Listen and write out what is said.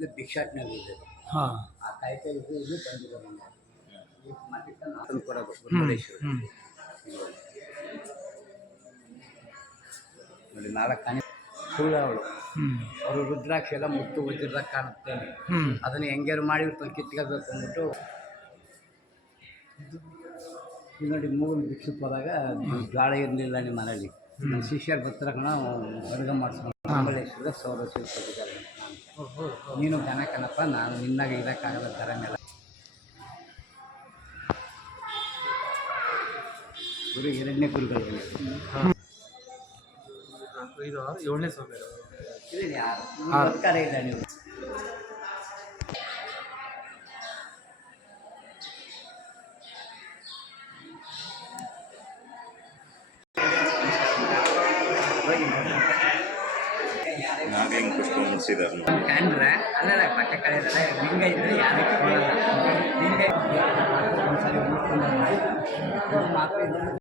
ಇದು ಭಿಕ್ಷಾಟನೆಗಳು ಇದೆ. ಹಾಂ. ಆ ಕಾಯಿಕೆ ಇದು ಬಂದು ತಂದು ಗುರುಮಲ್ಲೇಶ್ವರ ನೋಡಿ ನಾಲ್ಕು ಕಾಣಿ ಸುಳ್ಳು ಅವಳು ಅವರು ರುದ್ರಾಕ್ಷಿ ಎಲ್ಲ ಮುತ್ತು ವಜ್ರದಾಗ ಕಾಣುತ್ತೆ. ಅದನ್ನ ಹೆಂಗಾರು ಮಾಡಿ ಕಿತ್ಕೋಬೇಕು ಅಂದ್ಬಿಟ್ಟು ನೋಡಿ ಮೂಗು ಭಿಕ್ಷಕ್ಕೆ ಹೋದಾಗ ಜ್ವಾಳ ಇರಲಿಲ್ಲ ನಿಮ್ಮ ಮನೇಲಿ ನನ್ನ ಶಿಷ್ಯರು ಬರ್ತಾರೆ ಕಣ ಅಡುಗೆ ಮಾಡಿಸ್ಕೊಂಡು ಮಲ್ಲೇಶ್ವರ ಸೌರ ನೀನು ದನ ಕಣಪ್ಪ ನಾನು ನಿನ್ನಾಗ ಇರೋಕ್ಕಾಗಲ್ಲ ಮೇಲೆ ಗುರು ಎರಡನೇ ಗುರುಗಳು ಇದು ಏಳನೇ ಸಾವಿರ ಯಾರು ಇಲ್ಲ ನೀವು. ಪುಷ್ಪ ಮುಗಿಸಿದಾರೆ ಒಂದು ಕಂಡ್ರೆ ಅಲ್ಲೆಲ್ಲ ಬಟ್ಟೆ ಕಳೆಯಲ್ಲ ಲಿಂಗ ಇದ್ರೆ ಯಾರಿಗೆ ಕೊಡಲ್ಲ ಲಿಂಗ ಒಂದ್ಸಲ ಉಳ್ಕೊಂಡು ಮಾತ್ರ ಇದ್ರೆ